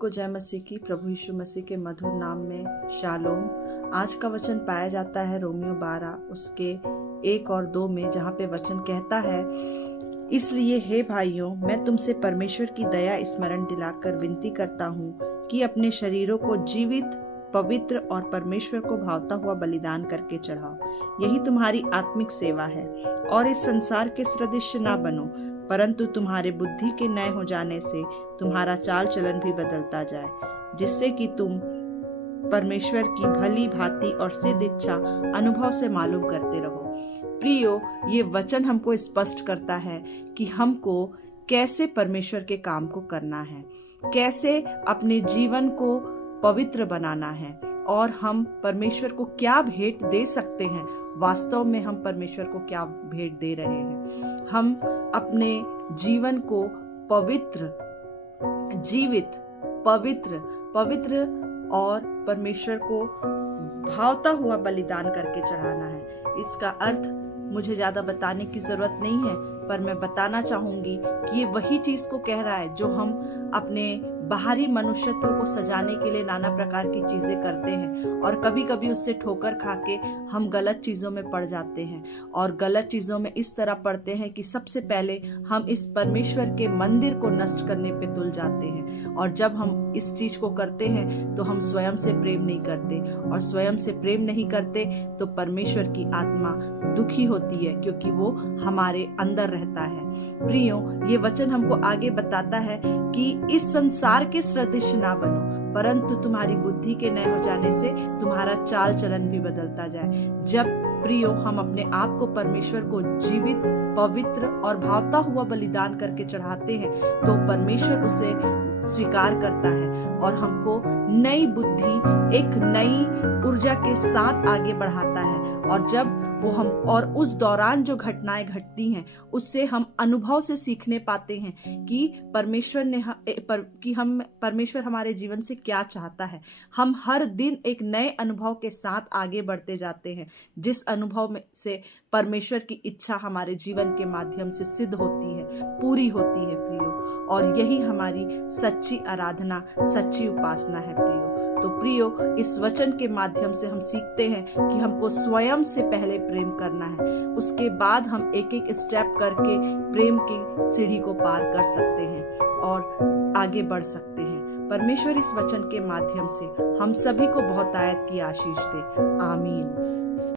को जय मसीह की। प्रभु यीशु मसीह के मधुर नाम में शालोम। आज का वचन पाया जाता है रोमियो 12 उसके 1 और 2 में, जहाँ पे वचन कहता है, इसलिए हे भाइयों, मैं तुमसे परमेश्वर की दया स्मरण दिलाकर विनती करता हूँ कि अपने शरीरों को जीवित, पवित्र और परमेश्वर को भावता हुआ बलिदान करके चढ़ाओ। यही तुम्हारी आत्मिक सेवा है। और इस संसार के सदृश ना बनो, परंतु तुम्हारे बुद्धि के नए हो जाने से तुम्हारा चाल चलन भी बदलता जाए, जिससे कि तुम परमेश्वर की भली भांति और सिद्ध इच्छा अनुभव से मालूम करते रहो। प्रियो, ये वचन हमको स्पष्ट करता है कि हमको कैसे परमेश्वर के काम को करना है, कैसे अपने जीवन को पवित्र बनाना है और हम परमेश्वर को क्या भेंट दे सकते हैं। वास्तव में हम परमेश्वर को क्या भेंट दे रहे हैं। हम अपने जीवन को पवित्र, जीवित, पवित्र और परमेश्वर को भावता हुआ बलिदान करके चढ़ाना है। इसका अर्थ मुझे ज्यादा बताने की जरूरत नहीं है, पर मैं बताना चाहूंगी कि ये वही चीज को कह रहा है जो हम अपने बाहरी मनुष्यत्व को सजाने के लिए नाना प्रकार की चीजें करते हैं, और कभी कभी उससे ठोकर खा के हम गलत चीजों में पड़ जाते हैं। और गलत चीजों में इस तरह पड़ते हैं कि सबसे पहले हम इस परमेश्वर के मंदिर को नष्ट करने पे तुल जाते हैं। और जब हम इस चीज को करते हैं तो हम स्वयं से प्रेम नहीं करते, और स्वयं से प्रेम नहीं करते तो परमेश्वर की आत्मा दुखी होती है, क्योंकि वो हमारे अंदर रहता है। प्रियो, ये वचन हमको आगे बताता है कि इस संसार के सदृश ना बनो, परंतु तुम्हारी बुद्धि के नए हो जाने से तुम्हारा चाल चलन भी बदलता जाए। जब प्रियो हम अपने आप को परमेश्वर को जीवित, पवित्र और भावता हुआ बलिदान करके चढ़ाते हैं तो परमेश्वर उसे स्वीकार करता है और हमको नई बुद्धि, एक नई ऊर्जा के साथ आगे बढ़ाता है। और जब वो हम और उस दौरान जो घटनाएं घटती हैं उससे हम अनुभव से सीखने पाते हैं कि परमेश्वर हमारे जीवन से क्या चाहता है। हम हर दिन एक नए अनुभव के साथ आगे बढ़ते जाते हैं, जिस अनुभव में से परमेश्वर की इच्छा हमारे जीवन के माध्यम से सिद्ध होती है, पूरी होती है प्रियो। और यही हमारी सच्ची आराधना, सच्ची उपासना है प्रियो। तो प्रियो, इस वचन के माध्यम से हम सीखते हैं कि हमको स्वयं से पहले प्रेम करना है, उसके बाद हम एक एक स्टेप करके प्रेम की सीढ़ी को पार कर सकते हैं और आगे बढ़ सकते हैं। परमेश्वर इस वचन के माध्यम से हम सभी को बहुतायत की आशीष दे। आमीन।